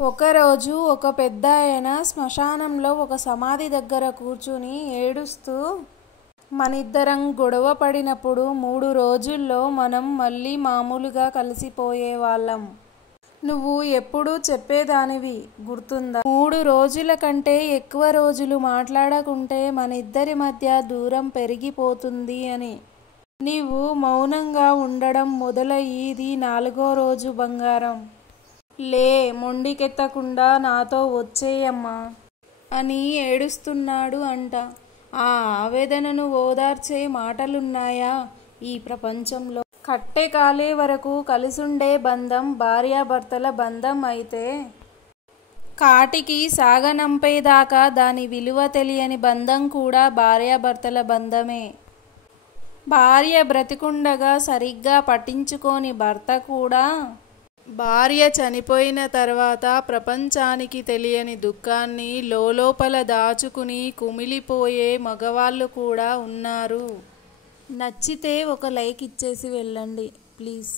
ఒకరోజు ఒక పెద్దాయన శ్మశానంలో ఒక సమాధి దగ్గర కూర్చుని ఏడుస్తూ, మనిద్దరం గొడవ పడినప్పుడు 3 రోజుల్లో మనం మళ్ళీ మామూలుగా కలిసిపోయేవాళ్ళం. నువ్వు ఎప్పుడూ చెప్పేదానివి గుర్తుందా? 3 రోజుల కంటే ఎక్కువ రోజులు మాట్లాడకుంటే మనిద్దరి మధ్య దూరం పెరిగిపోతుంది అని. నీవు మౌనంగా ఉండడం మొదలయ్యి ఇది 4వ రోజు బంగారం. లే, మొండికెత్తకుండా నాతో వచ్చేయమ్మా అని ఏడుస్తున్నాడు అంట. ఆ ఆవేదనను ఓదార్చే మాటలున్నాయా ఈ ప్రపంచంలో? కట్టె కాలే వరకు కలిసుండే బంధం భార్యాభర్తల బంధం అయితే, కాటికి సాగనంపేదాకా దాని విలువ తెలియని బంధం కూడా భార్యాభర్తల బంధమే. భార్య బ్రతికుండగా సరిగ్గా పట్టించుకోని భర్త కూడా భార్య చనిపోయిన తర్వాత ప్రపంచానికి తెలియని దుఃఖాన్ని లోలోపల దాచుకుని కుమిలిపోయే మగవాళ్ళు కూడా ఉన్నారు. నచ్చితే ఒక లైక్ ఇచ్చేసి వెళ్ళండి ప్లీజ్.